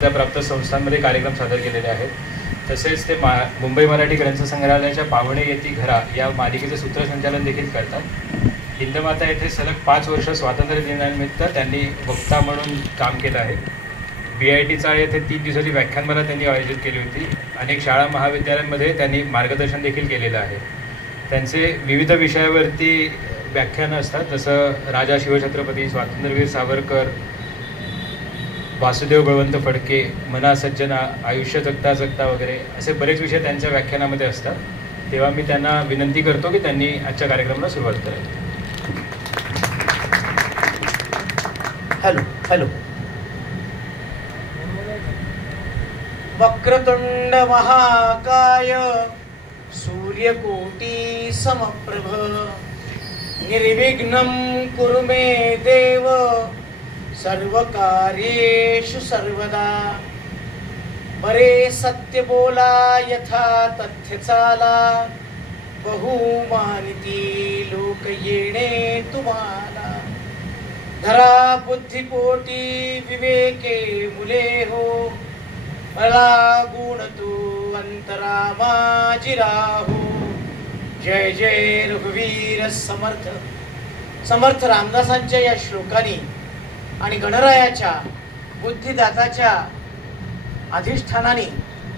प्राप्त संस्थांमध्ये कार्यक्रम सादर केलेले आहेत. तसेच ते मुंबई मराठी ग्रंथ संग्रहालयाच्या पावणे येती घरा या मालिकेचे सूत्रसंचालन देखील करतात. हिंदमाता येथे सलग 5 वर्ष स्वातंत्र्य दिनानिमित्त त्यांनी वक्ता म्हणून काम केलं आहे. BIT चाळ येथे 3 दिवसाची व्याख्यानमाला त्यांनी आयोजित केली होती. अनेक शाळा महाविद्यालयांमध्ये त्यांनी मार्गदर्शन देखील केलेलं आहे. त्यांचे विविध विषयावरती व्याख्यानं असतात, जसं राजा शिवछत्रपती, स्वातंत्र्यवीर सावरकर, वासुदेव बळवंत फडके, मना सज्जना, आयुष्य जगता जगता वगैरे असे बरेच विषय त्यांच्या व्याख्यानामध्ये असतात. तेव्हा मी त्यांना विनंती करतो की त्यांनी आजच्या कार्यक्रमाला सुरुवात करावी. Hello hello. वक्रतुंड महाकाय सूर्यकोटी समप्रभ निर्विघ्नं कुरु मे देव सर्वकार्येषु सर्वदा. बरे सत्य बोला यथा तथ्य चाला, बहुमानिती लोक येणे तुम्हाला. धरा बुद्धिपोटी विवेके मुले हो, मला गुण तू अंतरा माझी राहो. जय जय रघुवीर समर्थ. समर्थ रामदासांच्या या श्लोकानी आणि गणरायाच्या बुद्धिदाताच्या अधिष्ठानाने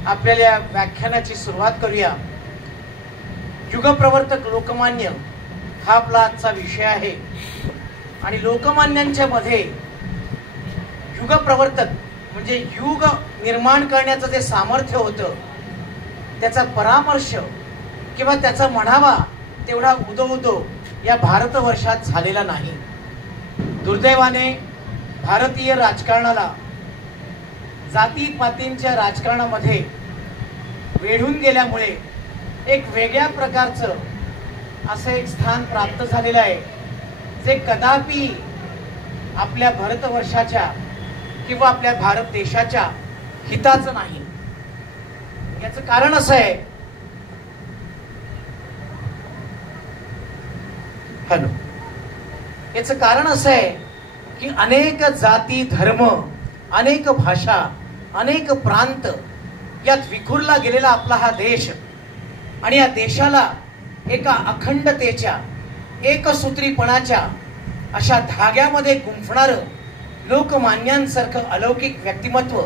आपल्याला व्याख्यानाची सुरुवात करूया. युगप्रवर्तक लोकमान्य हा आपला आजचा विषय आहे. आणि लोकमान्यांच्या मध्ये युगप्रवर्तक म्हणजे युग निर्माण करण्याचं जे सामर्थ्य होतं, त्याचा परामर्श किंवा त्याचा म्हणावा तेवढा उदो या भारतवर्षात झालेला नाही. दुर्दैवाने भारतीय राजकारणाला जातीपातींच्या राजकारणामध्ये वेढून गेल्यामुळे एक वेगळ्या प्रकारचं असं एक स्थान प्राप्त झालेलं आहे, जे कदापि आपल्या भारतवर्षाच्या किंवा आपल्या भारत देशाच्या हिताचं नाही. याचं कारण असं आहे, हॅलो, याचं कारण असं आहे की अनेक जाती धर्म, अनेक भाषा, अनेक प्रांत यात विखुरला गेलेला आपला हा देश, आणि या देशाला एका अखंडतेच्या, एकसूत्रीपणाच्या अशा धाग्यामध्ये गुंफणारं लोकमान्यांसारखं अलौकिक व्यक्तिमत्व,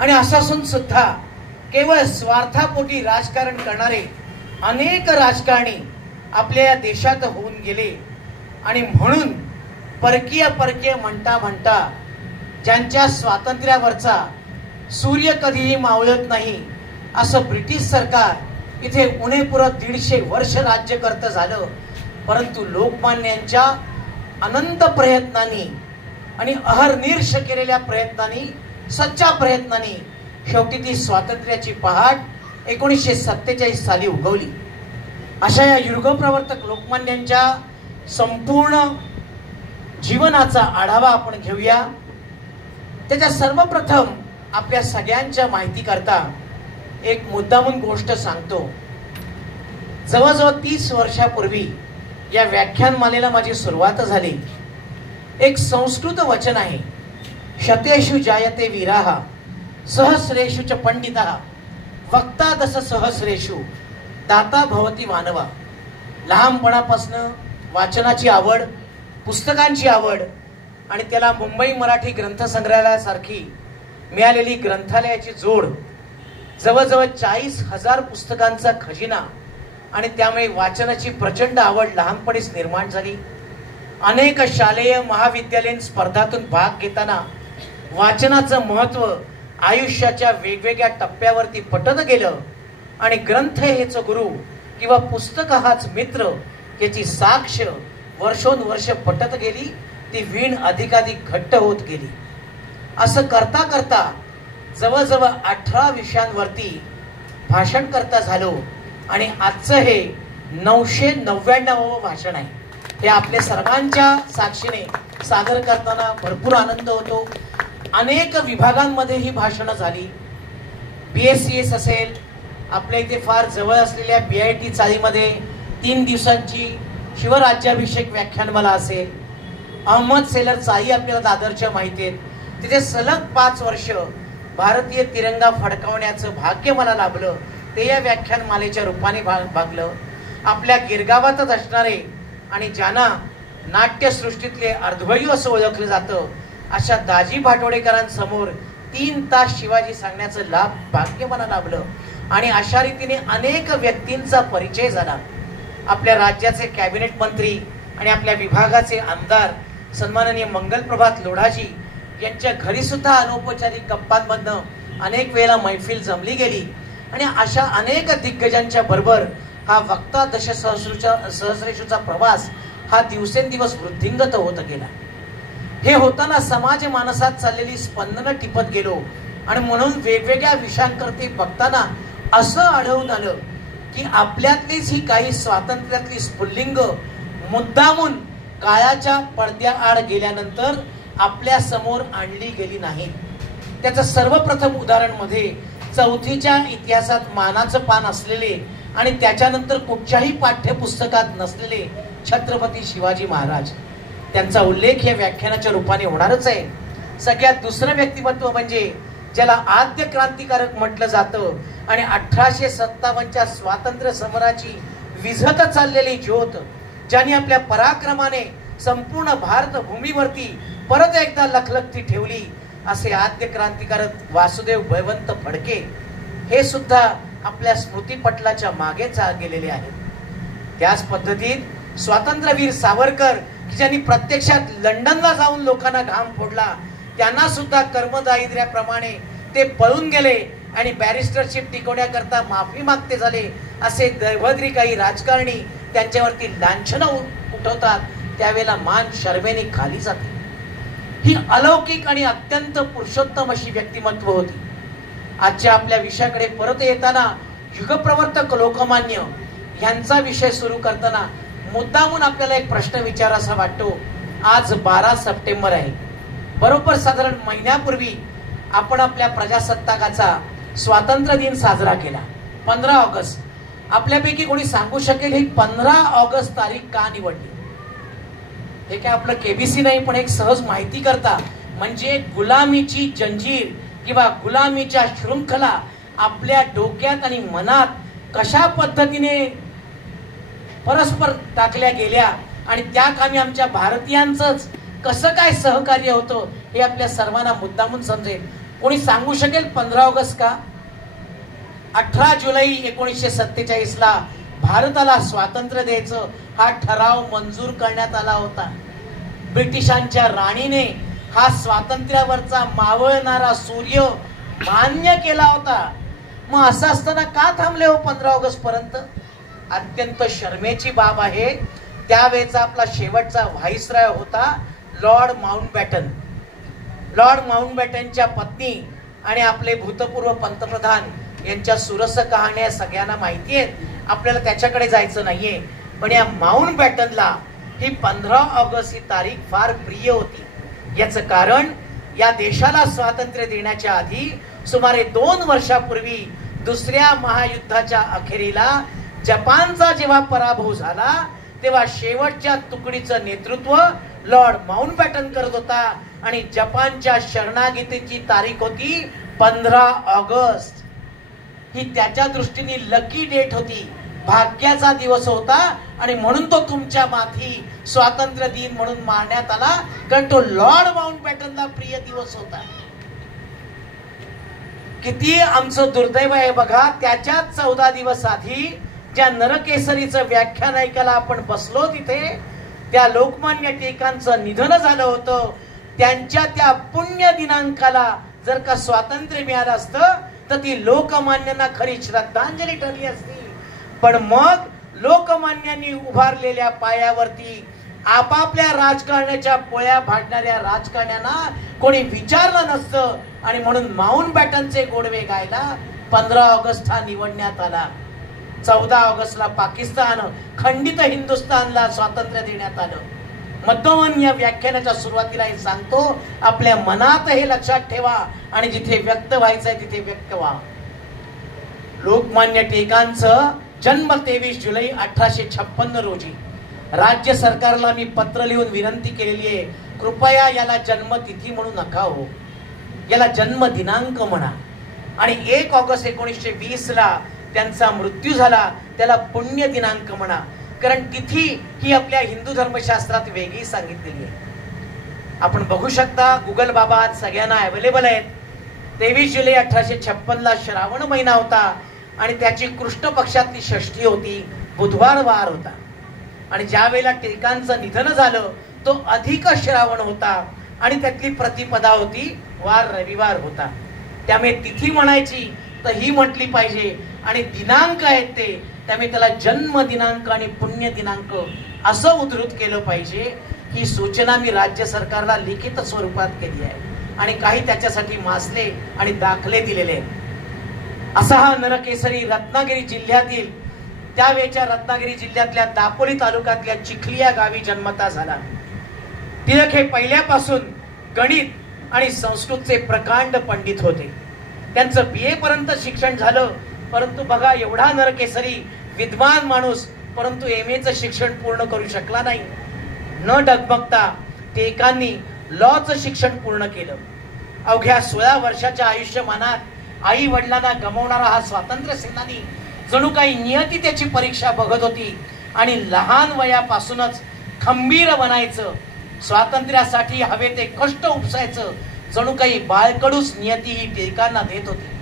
आणि असं असून सुद्धा केवळ स्वार्थापोटी राजकारण करणारे अनेक राजकारणी आपल्या या देशात होऊन गेले. आणि म्हणून परकीय म्हणता म्हणता ज्यांच्या स्वातंत्र्यावरचा सूर्य कधीही मावळत नाही असं ब्रिटिश सरकार इथे उणेपुरं 150 वर्ष राज्य करतं झालं. परंतु लोकमान्यांच्या अनंत प्रयत्नांनी आणि अहर्निश केलेल्या प्रयत्नांनी, सच्चा प्रयत्नांनी शेवटी ती स्वातंत्र्याची पहाट 1947 साली उगवली. अशा या युगप्रवर्तक लोकमान्यांच्या संपूर्ण जीवनाचा आढावा आपण घेऊया. त्याच्या सर्वप्रथम आपल्या सगळ्यांच्या माहिती करता एक मुद्दामून गोष्ट सांगतो. जवळजवळ 30 वर्षापूर्वी या व्याख्यानमालेला माझी सुरुवात झाली. एक संस्कृत वचन आहे, शतेषु जायते वीराः सहस्रेषु च पंडितः वक्ता दश सहस्रेषु दाता भवति मानवा. लहानपणापासून वाचनाची आवड, पुस्तकांची आवड, आणि त्याला मुंबई मराठी ग्रंथ संग्रहालयासारखी मिळालेली ग्रंथालयाची जोड, जवळजवळ 40,000 पुस्तकांचा खजिना, आणि त्यामुळे वाचनाची प्रचंड आवड लहानपणीच निर्माण झाली. अनेक शालेय महाविद्यालयीन स्पर्धातून भाग घेताना वाचनाचं महत्त्व आयुष्याच्या वेगवेगळ्या टप्प्यावरती पटत गेलं, आणि ग्रंथ हेच गुरु किंवा पुस्तक हाच मित्र याची साक्ष वर्षोनवर्ष पटत गेली. ती वीण अधिकाधिक घट्ट होत गेली. असं करता करता जवळजवळ 18 विषयांवरती भाषण करता झालो, आणि आजचं हे 999वं भाषण आहे. हे आपल्या सर्वांच्या साक्षीने सादर करताना भरपूर आनंद होतो. अनेक विभागांमध्ये ही भाषणं झाली. BSCS असेल, आपल्या इथे फार जवळ असलेल्या BIT चाळीमध्ये 3 दिवसांची शिवराज्याभिषेक व्याख्यानमाला असेल, अहमद सेलर चाळी आपल्याला दादरच्या माहिती आहेत, तिथे सलग 5 वर्ष भारतीय तिरंगा फडकावण्याचं भाग्य मला लाभलं, ते या व्याख्यानमालेच्या रूपाने भागलं. आपल्या गिरगावातच असणारे आणि ज्यांना नाट्यसृष्टीतले अर्धवयू असं ओळखलं जातं अशा दाजी भाटोडेकरांसमोर 3 तास शिवाजी सांगण्याचं भाग्य मला लाभलं. आणि अशा रीतीने अनेक व्यक्तींचा परिचय झाला. आपल्या राज्याचे कॅबिनेट मंत्री आणि आपल्या विभागाचे आमदार सन्माननीय मंगलप्रभात लोढाजी यांच्या घरी सुद्धा अनौपचारिक गप्पांमधनं अनेक वेळेला मैफिल जमली गेली. आणि अशा अनेक दिग्गजांच्या बरोबर हा वक्ता सहस्रेशूचा प्रवास हा दिवसेंदिवस वृद्धिंगत होत गेला. हे होताना समाज मानसात चाललेली स्पंदनं टिपत गेलो आणि म्हणून वेगवेगळ्या विषयांकरते बघताना असं आढळून आलं की आपल्यातलीच ही काही स्वातंत्र्यातली स्फुल्लिंग मुद्दामून काळाच्या पडद्याआड गेल्यानंतर आपल्या समोर आणली गेली नाहीत. त्याचं सर्वप्रथम उदाहरण मध्ये 4थीच्या इतिहासात मानाचं पान असलेले आणि त्याच्यानंतर कुठच्याही पाठ्यपुस्तकात नसलेले छत्रपती शिवाजी महाराज, त्यांचा उल्लेख या व्याख्यानाच्या रूपाने होणारच आहे. सगळ्यात दुसरं व्यक्तिमत्व म्हणजे ज्याला आद्य क्रांतिकारक म्हटलं जातं आणि 1857च्या स्वातंत्र्य समराची विझत चाललेली ज्योत, ज्यांनी आपल्या पराक्रमाने संपूर्ण भारत भूमीवरती परत एकदा लखलखती ठेवली, असे आद्य क्रांतिकारक वासुदेव बळवंत फडके हे सुद्धा आपल्या स्मृतीपटलाच्या मागे गेलेले आहेत. त्याच पद्धतीत स्वातंत्र्यवीर सावरकर की ज्यांनी प्रत्यक्षात लंडनला जाऊन लोकांना घाम फोडला, त्यांना सुद्धा कर्मदारिद्र्याप्रमाणे ते पळून गेले आणि बॅरिस्टरशिप टिकवण्याकरता माफी मागते झाले, असे दैवद्री काही राजकारणी त्यांच्यावरती लांछनं उठवतात. त्यावेळेला मान शर्मेने खाली जाते. ही अलौकिक आणि अत्यंत पुरुषोत्तम अशी व्यक्तिमत्व होती. आजच्या आपल्या विषयाकडे परत येताना युगप्रवर्तक लोकमान्य यांचा विषय सुरू करताना मुद्दामून आपल्याला एक प्रश्न विचारासा वाटतो. आज 12 सप्टेंबर आहे. बरोबर साधारण महिन्यापूर्वी आपण आपल्या प्रजासत्ताकाचा स्वातंत्र्य दिन साजरा केला, 15 ऑगस्ट. आपल्यापैकी कोणी सांगू शकेल ही 15 ऑगस्ट तारीख का निवडली? हे काय आपलं केबीसी नाही, पण एक सहज माहिती करता म्हणजे गुलामीची जंजीर किंवा गुलामीच्या शृंखला आपल्या डोक्यात आणि मनात कशा पद्धतीने परस्पर टाकल्या गेल्या आणि त्या कामी आमच्या भारतीयांचंच कसं काय सहकार्य होतं हे आपल्या सर्वांना मुद्दामून समजेल. कोणी सांगू शकेल 15 ऑगस्ट का? 18 जुलै 1947ला भारताला स्वातंत्र्य द्यायचं हा ठराव मंजूर करण्यात आला होता. ब्रिटिशांच्या राणीने हा स्वातंत्र्यावरचा मावळणारा सूर्य मान्य केला होता. मग असं असताना का थांबले हो 15 ऑगस्ट पर्यंत? अत्यंत शर्मेची बाब आहे. त्यावेळेचा आपला शेवटचा व्हाईसरॉय होता लॉर्ड माउंटबॅटन. लॉर्ड माउंटबॅटनच्या पत्नी आणि आपले भूतपूर्व पंतप्रधान यांच्या सुरस कहाण्या सगळ्यांना माहिती आहेत, आपल्याला त्याच्याकडे जायचं नाहीये. पण या माउंटबॅटनला ही 15 ऑगस्ट ही तारीख फार प्रिय होती. याचं कारण या देशाला स्वातंत्र्य देण्याच्या आधी सुमारे 2 वर्षापूर्वी दुसऱ्या महायुद्धाच्या अखेरीला जपानचा जेव्हा पराभव झाला तेव्हा शेवटच्या तुकडीचं नेतृत्व लॉर्ड माउंटबॅटन करत होता आणि जपानच्या शरणागतीची तारीख होती 15 ऑगस्ट. ही त्याच्या दृष्टीने लकी डेट होती, भाग्याचा दिवस होता आणि म्हणून तो तुमच्या माथी स्वातंत्र्य दिन म्हणून मानण्यात आला, कारण तो लॉर्ड माउंटबॅटनला प्रिय दिवस होता. किती आमचं दुर्दैव आहे बघा. त्याच्या 14 दिवस आधी ज्या नरकेसरीचं व्याख्यान ऐकायला आपण बसलो तिथे त्या लोकमान्य टिळकांचं निधन झालं होतं. त्यांच्या त्या पुण्य दिनांकाला जर का स्वातंत्र्य मिळालं असतं तर ती लोकमान्यांना खरी श्रद्धांजली ठरली असती. पण मग लोकमान्यांनी उभारलेल्या पायावरती आपापल्या राजकारणाच्या पोळ्या भाडणाऱ्या राजकारण्यांना कोणी विचारलं नसतं आणि म्हणून माउंटबॅटनचे गोडवे गायला 15 ऑगस्ट हा निवडण्यात आला. 14 ऑगस्टला पाकिस्तान खंडित हिंदुस्थानला स्वातंत्र्य देण्यात आलं. मध्योमन या व्याख्यानाच्या सुरुवातीला हे सांगतो, आपल्या मनात हे लक्षात ठेवा आणि जिथे व्यक्त व्हायचंय तिथे व्यक्त व्हा. लोकमान्य टिळकांचं जन्म 23 जुलै 1856 रोजी. राज्य सरकारला मी पत्र लिहून विनंती केलेली आहे, कृपया याला जन्मतिथी म्हणू नका हो. याला जन्म दिनांक म्हणा. आणि 1 ऑगस्ट 1920ला त्यांचा मृत्यू झाला, त्याला पुण्य दिनांक म्हणा. कारण तिथी ही आपल्या हिंदू धर्मशास्त्रात वेगळी सांगितलेली आहे. आपण बघू शकता, गुगल बाबा आज सगळ्यांना अवेलेबल आहेत. 23 जुलै 1856ला श्रावण महिना होता आणि त्याची कृष्ण पक्षातली षष्ठी होती, बुधवार वार होता. आणि ज्या वेळेला टिळकांचं निधन झालं तो अधिक श्रावण होता आणि त्यातली प्रतिपदा होती वार रविवार होता. त्यामुळे तिथी म्हणायची तर ही म्हटली पाहिजे आणि दिनांक आहेत ते, त्यामुळे त्याला जन्म दिनांक आणि पुण्य दिनांक असं उद्धृत केलं पाहिजे. ही सूचना मी राज्य सरकारला लिखित स्वरूपात केली आहे आणि काही त्याच्यासाठी मासले आणि दाखले दिलेले आहेत. असा हा नरकेसरी रत्नागिरी जिल्ह्यातील, त्यावेळेच्या रत्नागिरी जिल्ह्यातल्या दापोली तालुक्यातल्या चिखली या गावी जन्मता झाला. टिळक हे पहिल्यापासून गणित आणि संस्कृतचे प्रकांड पंडित होते. त्यांचं BA पर्यंत शिक्षण झालं, परंतु बघा एवढा नरकेसरी विद्वान माणूस परंतु MA शिक्षण पूर्ण करू शकला नाही. न डगमगता टिळकांनी लॉचं शिक्षण पूर्ण केलं. अवघ्या 16 वर्षाच्या आयुष्यमानात आई वडिलांना गमावणारा हा स्वातंत्र्य सेनानी जणू काही नियती त्याची परीक्षा बघत होती आणि लहान वयापासूनच खंबीर बनायचं, स्वातंत्र्यासाठी हवे ते कष्ट उपसायचं, जणू काही बाळकडूच नियती ही टिळकांना देत होती.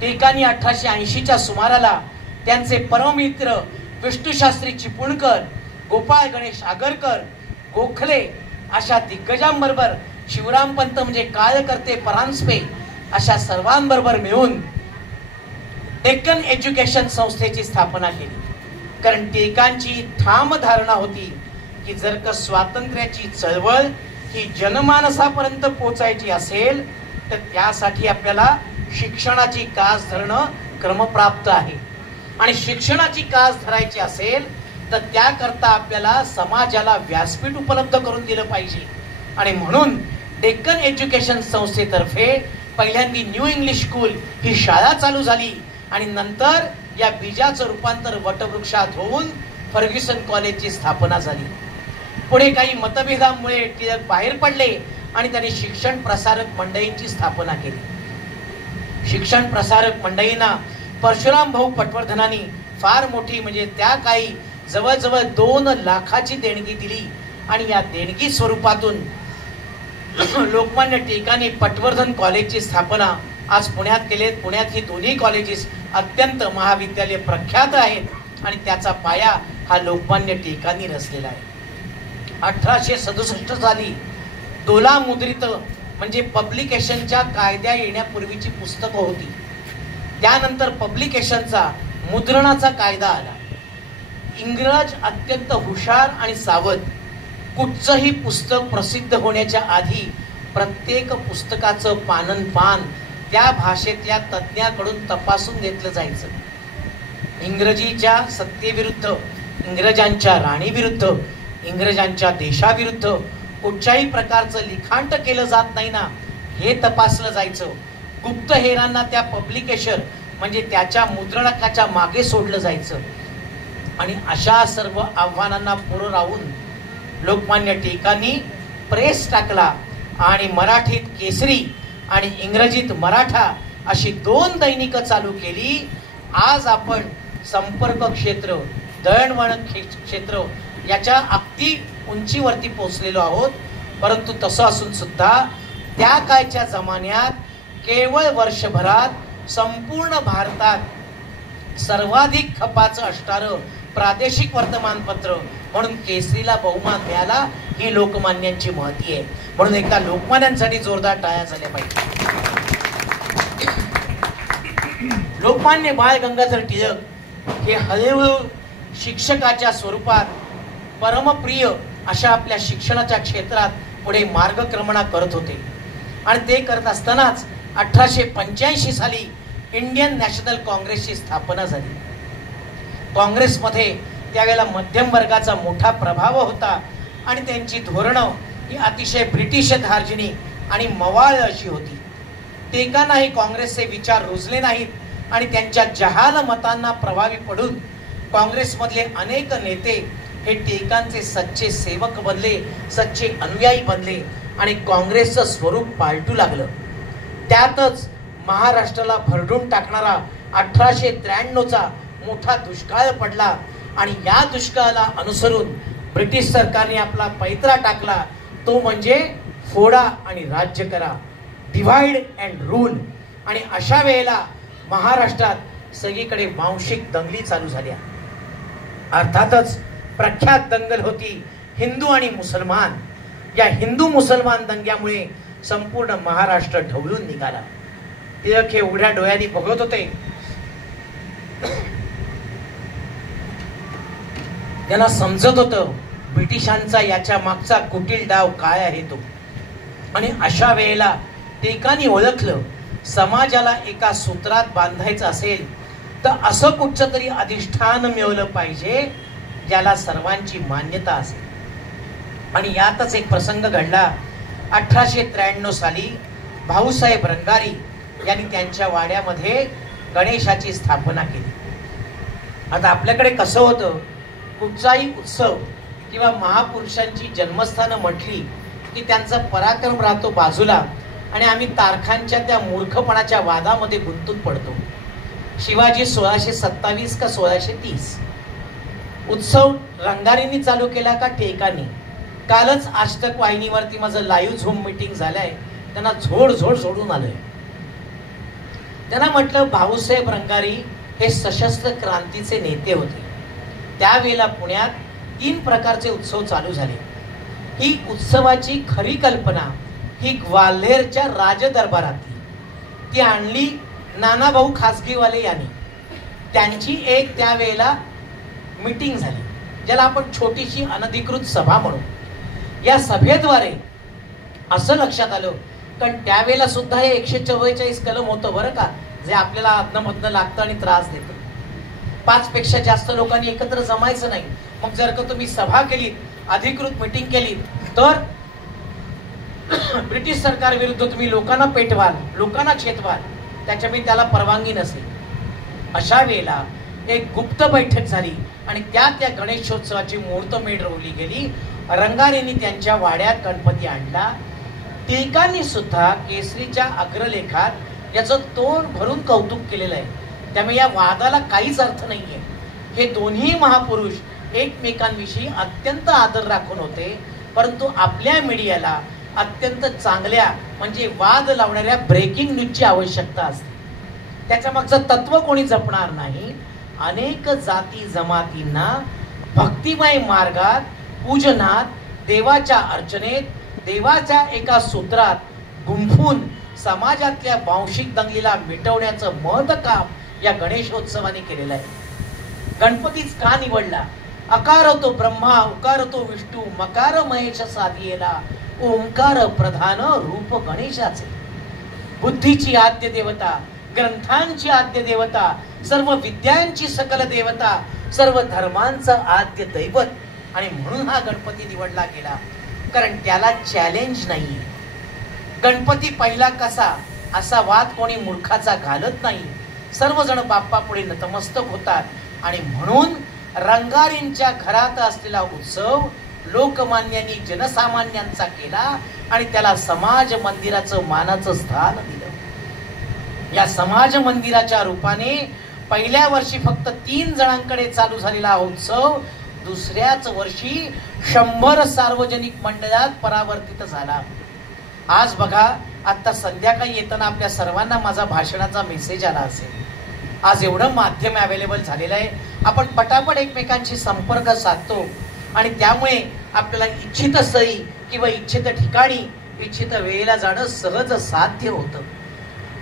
टिळकांनी 1880च्या सुमाराला त्यांचे परममित्र विष्णुशास्त्री चिपळूणकर, गोपाळ गणेश आगरकर, गोखले अशा दिग्गजांबरोबर, शिवरामपंत म्हणजे काळकर्ते परांजपे अशा सर्वांबरोबर मिळून डेक्कन एज्युकेशन संस्थेची स्थापना केली. कारण टिळकांची ठाम धारणा होती की जर का स्वातंत्र्याची चळवळ ही जनमानसापर्यंत पोहोचायची असेल तर त्यासाठी आपल्याला शिक्षणाची कास धरणं क्रमप्राप्त आहे. आणि शिक्षणाची कास धरायची असेल तर त्याकरता आपल्याला समाजाला व्यासपीठ उपलब्ध करून दिलं पाहिजे. आणि म्हणून डेक्कन एज्युकेशन संस्थेतर्फे पहिल्यांदी न्यू इंग्लिश स्कूल ही शाळा चालू झाली आणि नंतर या बीजाचं रूपांतर वटवृक्षात होऊन फर्ग्युसन कॉलेजची स्थापना झाली. पुढे काही मतभेदामुळे टिळक बाहेर पडले आणि त्यांनी शिक्षण प्रसारक मंडळींची स्थापना केली. शिक्षण प्रसारक मंडळींना परशुराम भाऊ पटवर्धनांनी फार मोठी म्हणजे त्या काळी जवळजवळ 2 लाखाची देणगी दिली आणि या देणगी स्वरूपातून लोकमान्य टिळकांनी पटवर्धन कॉलेजची स्थापना आज पुण्यात केले. पुण्यात ही दोन्ही कॉलेजेस अत्यंत महाविद्यालय प्रख्यात आहेत आणि त्याचा पाया हा लोकमान्य टिळकांनी रचलेला आहे. 1867 साली तोला मुद्रित म्हणजे पब्लिकेशनच्या कायद्या येण्यापूर्वीची पुस्तकं होती. त्यानंतर पब्लिकेशनचा मुद्रणाचा कायदा आला. इंग्रज अत्यंत हुशार आणि सावध. कुठचंही पुस्तक प्रसिद्ध होण्याच्या आधी प्रत्येक पुस्तकाचं पानन पान त्या भाषेतल्या तज्ज्ञाकडून तपासून घेतलं जायचं. इंग्रजीच्या सत्तेविरुद्ध, इंग्रजांच्या राणीविरुद्ध, इंग्रजांच्या देशाविरुद्ध कुठच्याही प्रकारचं लिखाण केलं जात नाही ना हे तपासलं जायचं. गुप्तहेरांना त्या पब्लिकेशन म्हणजे त्याच्या मुद्रणकाच्या मागे सोडलं जायचं. आणि अशा सर्व आव्हानांना पुढे राहून लोकमान्य टिळकांनी प्रेस टाकला आणि मराठीत केसरी आणि इंग्रजीत मराठा अशी 2 दैनिकं चालू केली. आज आपण संपर्क क्षेत्र, दळणवळण क्षेत्र याच्या अगदी उंचीवरती पोहोचलेलो आहोत. परंतु तसं असून सुद्धा त्या काळच्या जमान्यात केवळ वर्षभरात संपूर्ण भारतात सर्वाधिक खपाचं असणारं प्रादेशिक वर्तमानपत्र म्हणून केसरीला बहुमान मिळाला ही लोकमान्यांची महती आहे. म्हणून एकदा लोकमान्यांसाठी जोरदार टाळ्या झाल्या पाहिजे. लोकमान्य बाळ गंगाधर टिळक हे हळूहळू शिक्षकाच्या स्वरूपात परमप्रिय अशा आपल्या शिक्षणाच्या क्षेत्रात पुढे मार्गक्रमणा करत होते. आणि ते करत असतानाच 1885 साली इंडियन नॅशनल काँग्रेसची स्थापना झाली. काँग्रेसमध्ये त्यावेळेला मध्यम वर्गाचा मोठा प्रभाव होता आणि त्यांची धोरणं ही अतिशय ब्रिटिश धार्जिणी आणि मवाळ अशी होती. टिळकांना हे काँग्रेसचे विचार रुजले नाहीत आणि त्यांच्या जहाल मतांना प्रभावी पडून काँग्रेसमधले अनेक नेते हे टिळकांचे सच्चे सेवक बनले, सच्चे अनुयायी बनले आणि काँग्रेसचं स्वरूप पालटू लागलं. त्यातच महाराष्ट्राला भरडून टाकणारा 1893चा मोठा दुष्काळ पडला आणि या दुष्काळाला अनुसरून ब्रिटिश सरकारने आपला पैतरा टाकला, तो म्हणजे फोडा आणि राज्य करा, डिव्हाइड अँड रूल. आणि अशा वेळेला महाराष्ट्रात सगळीकडे वांशिक दंगली चालू झाल्या. अर्थातच प्रख्यात दंगल होती हिंदू आणि मुसलमान. या हिंदू मुसलमान दंग्यामुळे संपूर्ण महाराष्ट्र ढवळून निघाला. टिळक हे उघड्या डोळ्यांनी बघत होते. त्यांना समजत होतं ब्रिटिशांचा याच्या मागचा कुटील डाव काय आहे तो. आणि अशा वेळेला टिळकांनी ओळखलं, समाजाला एका सूत्रात बांधायचं असेल तर असं कुठचं तरी अधिष्ठान मिळवलं पाहिजे ज्याला सर्वांची मान्यता असेल. आणि यातच एक प्रसंग घडला. 1893 साली भाऊसाहेब रंगारी यांनी त्यांच्या वाड्यामध्ये गणेशाची स्थापना केली. आता आपल्याकडे कसं होतं, कुठचाही उत्सव किंवा महापुरुषांची जन्मस्थानं म्हटली की त्यांचा पराक्रम राहतो बाजूला आणि आम्ही तारखांच्या त्या मूर्खपणाच्या वादामध्ये गुंतून पडतो. शिवाजी 1627 का 1630 उत्सव रंगारींनी चालू केला का टिळकांनी? कालच आजतक वाहिनीवरती माझं लाईव्ह झूम मीटिंग झालंय, त्यांना झोड सोडून आलंय. त्यांना म्हटलं भाऊसाहेब रंगारी हे सशस्त्र क्रांतीचे नेते होते. त्यावेळेला पुण्यात 3 प्रकारचे उत्सव चालू झाले. ही उत्सवाची खरी कल्पना ही ग्वाल्हेरच्या राजदरबारातली, ती आणली नानाभाऊ खासगीवाले यांनी. त्यांची एक त्यावेळेला मीटिंग झाली, ज्याला आपण छोटीशी अनधिकृत सभा म्हणू. या सभेद्वारे असं लक्षात आलं, कारण त्यावेळेला सुद्धा हे 144 कलम होतं बरं का, जे आपल्याला अधनमधनं लागतं आणि त्रास देतं. 5 पेक्षा जास्त लोकांनी एकत्र जमायचं नाही. मग जर का तुम्ही सभा केली, अधिकृत मीटिंग केली, तर ब्रिटिश सरकार विरुद्ध तुम्ही लोकांना पेटवाल, लोकांना छेतवाल, त्याच्यामुळे त्याला परवानगी नसेल. अशा वेळेला एक गुप्त बैठक झाली आणि त्या गणेशोत्सवाची मुहूर्तमेढ रोवली गेली. रंगारींनी त्यांच्या वाड्यात गणपती आणला. टिळकांनी सुद्धा केसरीच्या अग्रलेखात याचं तोंड भरून कौतुक केलेलं आहे. त्यामुळे या वादाला काहीच अर्थ नाहीये. हे दोन्ही महापुरुष एकमेकांविषयी अत्यंत आदर राखून होते, परंतु आपल्या मीडियाला अत्यंत चांगल्या म्हणजे वाद लावणाऱ्या ब्रेकिंग न्यूजची आवश्यकता असते. त्याच्या मागचं तत्व कोणी जपणार नाही. अनेक जाती जमातींना भक्तिमय मार्गात, पूजनात, देवाच्या अर्चनेत, देवाच्या एका सूत्रात गुंफून समाजातल्या वांशिक दंगलीला मिटवण्याचं महत् काम या गणेशोत्सवाने केलेलं आहे. गणपतीच का निवडला? अकार तो ब्रह्मा, उकार तो विष्णू, मकार महेश साधियेला, ओंकार प्रधान रूप गणेशाचे. बुद्धीची आद्य देवता, ग्रंथांची आद्य देवता, सर्व विद्यांची सकल देवता, सर्व धर्मांचं आद्य दैवत. आणि म्हणून हा गणपती निवडला गेला, कारण त्याला चॅलेंज नाही. गणपती पहिला कसा असा वाद कोणी मूर्खाचा घालत नाही. सर्वजण बाप्पा पुढे नतमस्तक होतात. आणि म्हणून रंगारींच्या घरात असलेला उत्सव लोकमान्यांनी जनसामान्यांचा केला आणि त्याला समाज मंदिराचं मानाचं स्थान दिलं. या समाज मंदिराच्या रूपाने पहिल्या वर्षी फक्त 3 जणांकडे चालू झालेला उत्सव दुसऱ्याच वर्षी 100 सार्वजनिक मंडळात परावर्तित झाला. आज बघा, आता संध्याकाळी येताना आपल्या सर्वांना माझा भाषणाचा मेसेज आला असेल. आज एवढं माध्यम अवेलेबल झालेलं आहे, आपण पटापट एकमेकांशी संपर्क साधतो आणि त्यामुळे आपल्याला इच्छित स्थळी किंवा इच्छित ठिकाणी इच्छित वेळेला जाणं सहज साध्य होतं.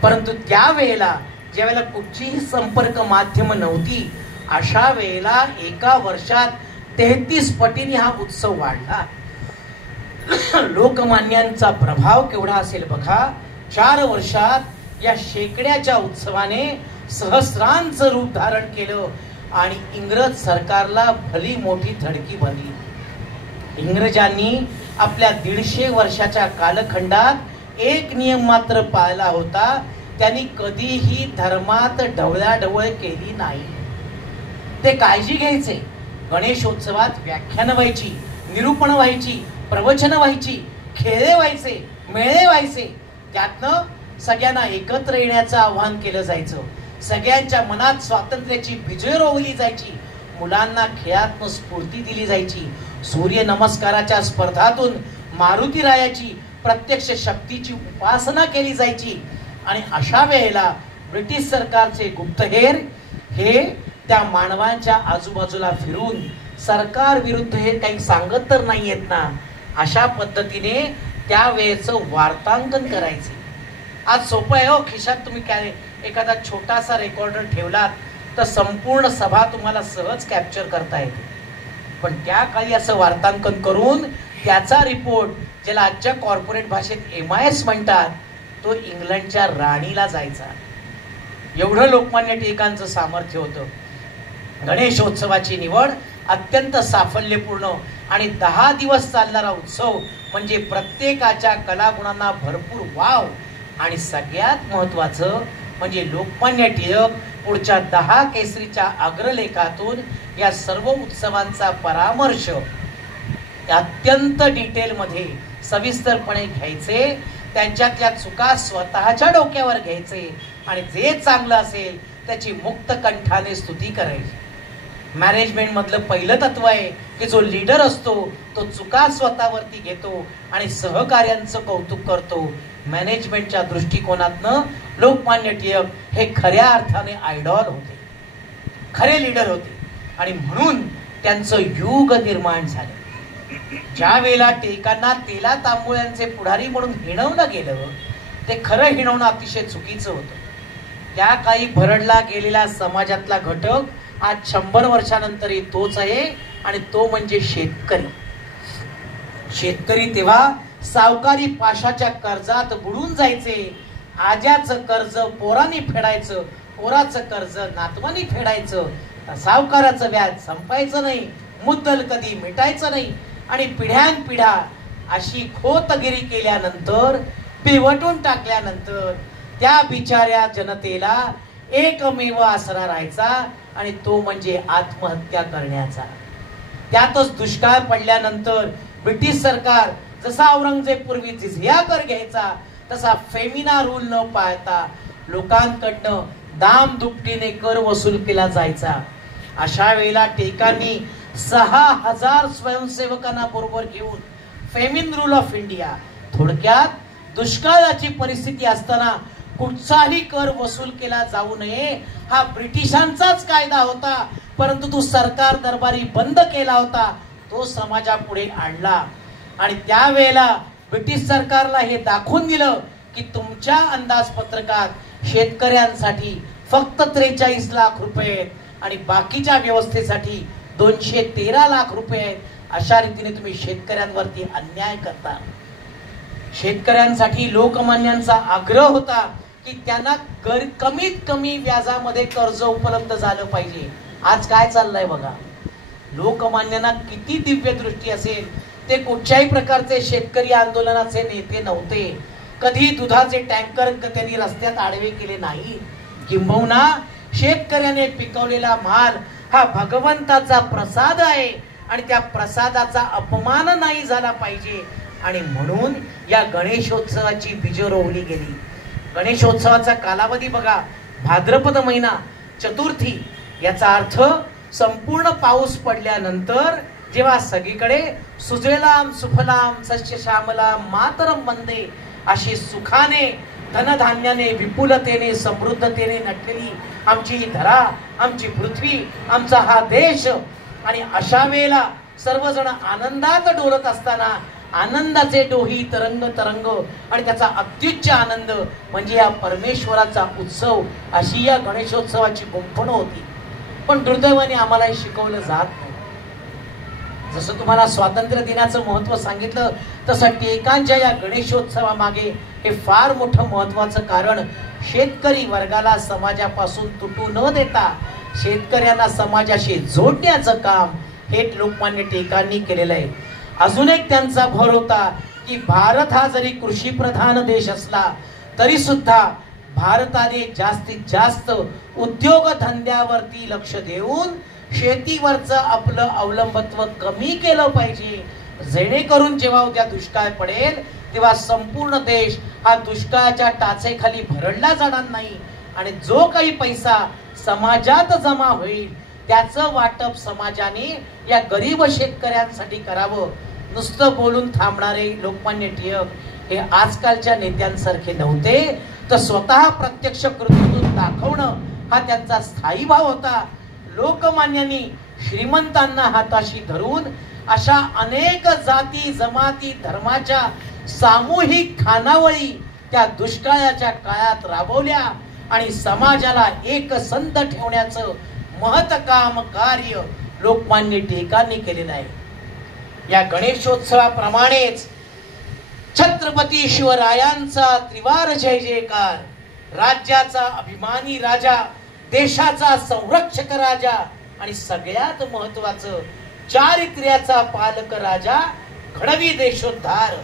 परंतु त्या वेळेला ज्या वेळेला कुठचीही संपर्क माध्यम नव्हती, अशा वेळेला एका वर्षात 33 पटीने हा उत्सव वाढला. लोकमान्यांचा प्रभाव केवढा असेल बघा. 4 वर्षात या शेकड्याच्या उत्सवाने सहस्रांचं रूप धारण केलं आणि इंग्रज सरकारला भली मोठी धडकी भरली. इंग्रजांनी आपल्या 150 वर्षाच्या कालखंडात एक नियम मात्र पाळला होता, त्यांनी कधीही धर्मात ढवळाढवळ केली नाही. ते काळजी घ्यायचे. गणेशोत्सवात व्याख्यानं व्हायची, निरूपण व्हायची, प्रवचन व्हायची, खेळे व्हायचे, मेळे व्हायचे. त्यातनं सगळ्यांना एकत्र येण्याचं आवाहन केलं जायचं, सगळ्यांच्या मनात स्वातंत्र्याची बीजे रोवली जायची, मुलांना खेळातून स्फूर्ती दिली जायची, सूर्य नमस्काराच्या स्पर्धातून मारुती रायाची प्रत्यक्ष शक्तीची उपासना केली जायची. आणि अशा वेळेला ब्रिटिश सरकारचे गुप्तहेर हे त्या मानवांच्या आजूबाजूला फिरून सरकार विरुद्ध हे काही सांगत तर नाहीयेत ना, अशा पद्धतीने त्यावेळेचं वार्तांकन करायचे. आज सोपं आहे हो, खिशात तुम्ही काय एखादा छोटासा रेकॉर्डर ठेवलात तर संपूर्ण सभा तुम्हाला सहज कॅप्चर करता येते. पण त्या काळी असं वार्तांकन करून त्याचा रिपोर्ट, ज्याला आजच्या कॉर्पोरेट भाषेत MIS म्हणतात, तो इंग्लंडच्या राणीला जायचा. एवढं लोकमान्य टिळकांचं सामर्थ्य होतं. गणेशोत्सवाची निवड अत्यंत साफल्यपूर्ण आणि 10 दिवस चालणारा उत्सव म्हणजे प्रत्येकाच्या कलागुणांना भरपूर वाव. आणि सगळ्यात महत्वाचं म्हणजे लोकमान्य टिळक पुढच्या 10 केसरीच्या अग्रलेखातून या सर्व उत्सवांचा परामर्श अत्यंत डिटेलमध्ये सविस्तरपणे घ्यायचे, त्यांच्यातल्या चुका स्वतःच्या डोक्यावर घ्यायचे आणि जे चांगलं असेल त्याची मुक्त कंठाने स्तुती करायची. मॅनेजमेंट मधलं पहिलं तत्व आहे की जो लीडर असतो तो चुका स्वतःवरती घेतो आणि सहकार्यांचं कौतुक करतो. मॅनेजमेंटच्या दृष्टिकोनातनं लोकमान्य टिळक हे खऱ्या अर्थाने आयडॉल होते, खरे लीडर होते आणि म्हणून त्यांचं युग निर्माण झालं. ज्या वेळेला टिळकांना तेला तांबोळ्यांचे पुढारी म्हणून हिणवलं गेलं ते खरं हिणवणं अतिशय चुकीचं होतं. त्या काळी भरडला गेलेला समाजातला घटक आज 100 वर्षानंतरही तोच आहे आणि तो म्हणजे शेतकरी. शेतकरी तेव्हा सावकारी पाशाच्या कर्जात बुडून जायचे. आज्याचं कर्ज पोरांनी फेडायचं, पोराचं कर्ज नातवानी फेडायचं, सावकाराचं व्याज संपायचं नाही, मुद्दल कधी मिटायचं नाही आणि पिढ्यानपिढ्या अशी खोतगिरी केल्यानंतर, पिवटून टाकल्यानंतर त्या बिचाऱ्या जनतेला एकमेव आसरा राहायचा आणि तो म्हणजे आत्महत्या करण्याचा. त्यातच दुष्काळ पडल्यानंतर ब्रिटिश सरकार जसा औरंगजेब पूर्वी जिझिया कर घ्यायचा तसा फेमिना रूल न पाळता लोकांकडनं दाम दुपटीने कर वसूल केला जायचा. अशा वेळेला टिळकांनी 6000 स्वयंसेवकांना बरोबर घेऊन फेमिन रूल ऑफ इंडिया, थोडक्यात दुष्काळाची परिस्थिती असताना कुठचाही कर वसूल केला जाऊ नये हा ब्रिटिशांचाच कायदा होता, परंतु तो सरकार दरबारी बंद केला होता, तो समाजापुढे आणला. आणि त्यावेळेला ब्रिटिश सरकारला हे दाखवून दिलं की तुमच्या अंदाजपत्रकात शेतकऱ्यांसाठी फक्त 43 लाख रुपये आहेत आणि बाकीच्या व्यवस्थेसाठी 213 लाख रुपये आहेत. अशा रीतीने तुम्ही शेतकऱ्यांवरती अन्याय करता. शेतकऱ्यांसाठी लोकमान्यांचा आग्रह होता की त्यांना कमीत कमी व्याजामध्ये कर्ज उपलब्ध झालं पाहिजे. आज काय चाललंय बघा. लोकमान्यांना किती दिव्य दृष्टी असेल, ते कुठच्याही प्रकारचे शेतकरी आंदोलनाचे नेते नव्हते. कधी दुधाचे टँकर त्यांनी रस्त्यात आडवे केले नाही. किंबहुना शेतकऱ्याने पिकवलेला माल हा भगवंताचा प्रसाद आहे आणि त्या प्रसादाचा अपमान नाही झाला पाहिजे आणि म्हणून या गणेशोत्सवाची बीज रोवली गेली. गणेशोत्सवाचा कालावधी बघा, भाद्रपद महिना चतुर्थी, याचा अर्थ संपूर्ण पाऊस पडल्यानंतर जेव्हा सगळीकडे सुजलाम सुफलाम सस्य श्यामलाम मातरम वंदे अशी सुखाने धनधान्याने विपुलतेने समृद्धतेने नटलेली आमची धरा, आमची पृथ्वी, आमचा हा देश. आणि अशा वेळेला सर्वजण आनंदात डोलत असताना आनंदाचे डोही तरंग तरंग आणि त्याचा अत्युच्च आनंद म्हणजे या परमेश्वराचा उत्सव, अशी या गणेशोत्सवाची गुंफण होती. पण दुर्दैवाने आम्हाला हे शिकवलं जात नाही. जसं तुम्हाला स्वातंत्र्य दिनाचं महत्व सांगितलं तसं टिळकांच्या या गणेशोत्सवामागे हे फार मोठं महत्वाचं कारण शेतकरी वर्गाला समाजापासून तुटू न देता शेतकऱ्यांना समाजाशी जोडण्याचं काम हे लोकमान्य टिळकांनी केलेलं आहे. अजून एक त्यांचा भर होता की भारत हा जरी कृषी प्रधान देश असला तरी सुद्धा भारताने जास्तीत जास्त उद्योग धंद्यावरती लक्ष देऊन शेतीवरचं आपलं अवलंबत्व कमी केलं पाहिजे, जेणेकरून जेव्हा उद्या दुष्काळ पडेल तेव्हा संपूर्ण देश हा दुष्काळाच्या टाचेखाली भरडला जाणार नाही आणि जो काही पैसा समाजात जमा होईल त्याचं वाटप समाजाने या गरीब शेतकऱ्यांसाठी करावं. नुसतं बोलून थांबणारे लोकमान्य टिळक हे आजकालच्या नेत्यांसारखे नव्हते, तर स्वतः प्रत्यक्ष कृतीतून दाखवणं हा त्यांचा स्थायी भाव होता. लोकमान्यांनी श्रीमंतांना हाताशी धरून अशा अनेक जाती जमाती धर्माच्या सामूहिक खानावळी त्या दुष्काळाच्या काळात राबवल्या आणि समाजाला एकसंध ठेवण्याचं महत्काम कार्य लोकमान्य टिळकांनी केलेलं आहे. या गणेशोत्सवाप्रमाणेच छत्रपती शिवरायांचा त्रिवार जय जयकार, राज्याचा अभिमानी राजा, देशाचा संरक्षक राजा आणि सगळ्यात महत्वाचं चारित्र्याचा पालक राजा, घडवी देशोद्धार,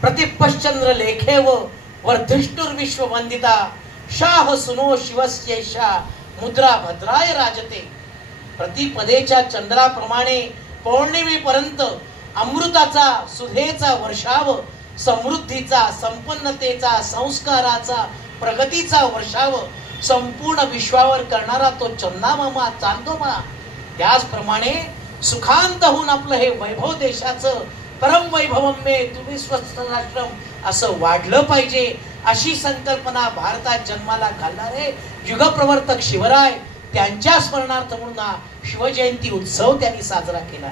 प्रतिपश्चंद्र लेखेव वर्धिष्ठुर विश्ववंदिता, शाह सुनो शिवस्यैषा मुद्रा भद्राय राजते. प्रतिपदेच्या चंद्राप्रमाणे पौर्णिमेपर्यंत अमृताचा सुधेचा वर्षाव, समृद्धीचा, संपन्नतेचा, संस्काराचा, प्रगतीचा वर्षाव संपूर्ण विश्वावर करणारा तो चंदामामा चांदोबा. त्याचप्रमाणे सुखांत होऊन आपलं हे वैभव देशाचं परम वैभवम मे तुम्ही स्वस्थ राष्ट्रम असं वाढलं पाहिजे, अशी संकल्पना भारतात जन्माला घालणारे युगप्रवर्तक शिवराय त्यांच्या स्मरणार्थ म्हणून शिवजयंती उत्सव त्यांनी साजरा केला.